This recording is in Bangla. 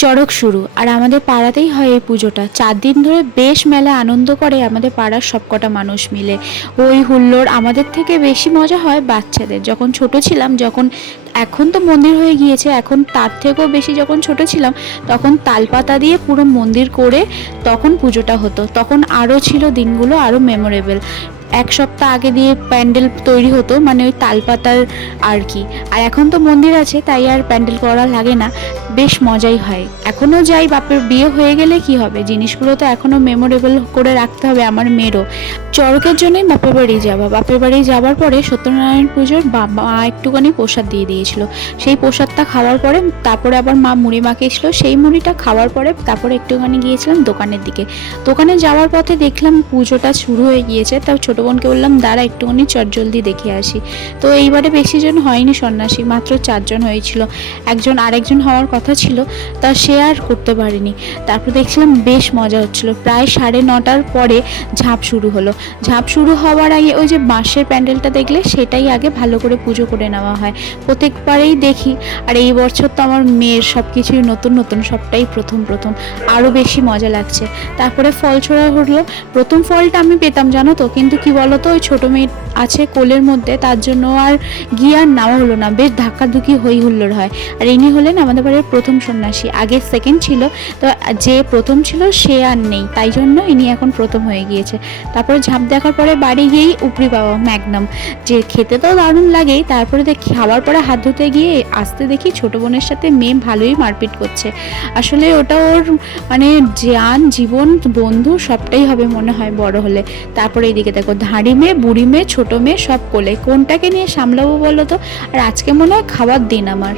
চড়ক শুরু। আর আমাদের পাড়াতেই হয় এই পুজোটা। 4 দিন ধরে বেশ মেলা আনন্দ করে আমাদের পাড়ার সবকটা মানুষ মিলে। ওই হুল্লোড়, আমাদের থেকে বেশি মজা হয় বাচ্চাদের। যখন ছোট ছিলাম, এখন তো মন্দির হয়ে গিয়েছে, এখন তার থেকেও বেশি যখন ছোট ছিলাম তখন তালপাতা দিয়ে পুরো মন্দির করে তখন পুজোটা হতো। তখন আরও ছিল দিনগুলো আরও মেমোরেবল। 1 সপ্তাহ আগে দিয়ে প্যান্ডেল তৈরি হতো, মানে ওই তালপাতার আর কি। আর এখন তো মন্দির আছে তাই আর প্যান্ডেল করা লাগে না, বেশ মজাই হয়। এখনও যাই, বাপের বিয়ে হয়ে গেলে কি হবে, জিনিসগুলো তো এখনও মেমোরেবল করে রাখতে হবে আমার মেয়েরও। চড়কের জন্যই বাপের বাড়ি যাওয়া। বাপের বাড়ি যাওয়ার পরে সত্যনারায়ণ পুজোর মা একটুখানি প্রসাদ দিয়ে দিয়েছিল। সেই প্রসাদটা খাওয়ার পরে তারপরে আবার মা মুড়ি মাখিয়েছিল, সেই মুড়িটা খাওয়ার পরে তারপরে একটুখানি গিয়েছিলাম দোকানের দিকে। দোকানে যাওয়ার পথে দেখলাম পুজোটা শুরু হয়ে গিয়েছে, তাও ছোটো বোনকে বললাম দাঁড়া একটুখানি চটজলদি দেখে আসি। তো এইবারে বেশি জন হয়নি সন্ন্যাসী, মাত্র 4 জন হয়েছিল। আরেকজন হওয়ার কথা ছিল, তা সে আর করতে পারিনি। তারপর দেখছিলাম বেশ মজা হচ্ছিল। প্রায় 9:30টার পরে ঝাঁপ শুরু হলো। ঝাঁপ শুরু হওয়ার আগে ওই যে বাঁশের প্যান্ডেলটা দেখলে, সেটাই আগে ভালো করে পুজো করে নেওয়া হয়, প্রত্যেকবারেই দেখি। আর এই বছর তো আমার মেয়ের সব কিছুই নতুন নতুন, সবটাই প্রথম আরও বেশি মজা লাগছে। তারপরে ফল ছোড়া হলো। প্রথম ফলটা আমি পেতাম জানো তো, কিন্তু কি বলতো ওই ছোটো মেয়ে আছে কোলের মধ্যে, তার জন্য আর গিয়ে আর নেওয়া হলো না, বেশ ধাক্কাধুকি হই হুল্লোড় হয়। আর ইনি হলেন আমাদের বাড়ির প্রথম সন্ন্যাসী। আগে সেকেন্ড ছিল, তো যে প্রথম ছিল সে আর নেই, তাই জন্য ইনি এখন প্রথম হয়ে গিয়েছে। তারপরে ঝাঁপ দেখার পরে বাড়ি গিয়েই উপরি পাওয়া ম্যাগনাম, যে খেতে তো দারুণ লাগেই। তারপরে দেখি খাওয়ার পরে হাত ধুতে গিয়ে আসতে দেখি ছোটো বোনের সাথে মেয়ে ভালোই মারপিট করছে। আসলে ওটা ওর মানে জান জীবন বন্ধু সবটাই হবে মনে হয় বড় হলে। তারপরে এইদিকে দেখো ধাড়ি মেয়ে, বুড়ি মেয়ে, ছোটো মেয়ে সব কোলে, কোনটাকে নিয়ে সামলাবো বলো তো। আর আজকে মনে হয় খাওয়ার দিন আমার।